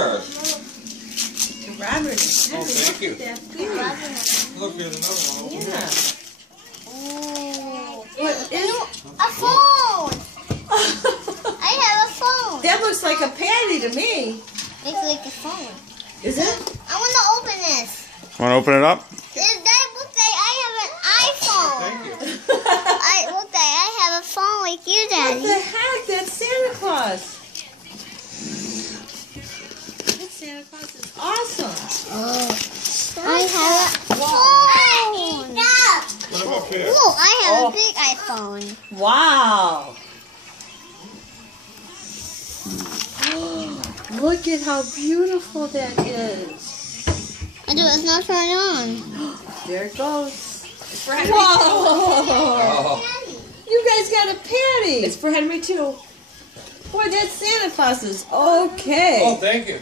card. To Robert. Oh, thank you. That's good. Look, there's another one. Open Yeah. it. Oh. What is? A phone! I have a phone. That looks like a patty to me. Looks like a phone. Is it? I want to open this. Want to open it up? That looks like I have an iPhone. Thank you. Look like I have a phone like you, What Daddy. the heck? That's Santa Claus. That Santa Claus is awesome. I have a phone. What about here? Look, I have Oh. a big iPhone. Wow. Look at how beautiful that is. It's not turned on. There it goes. For Henry Whoa! Oh, You guys got a patty. It's for Henry too. Boy, that Santa Claus is okay. oh, thank you.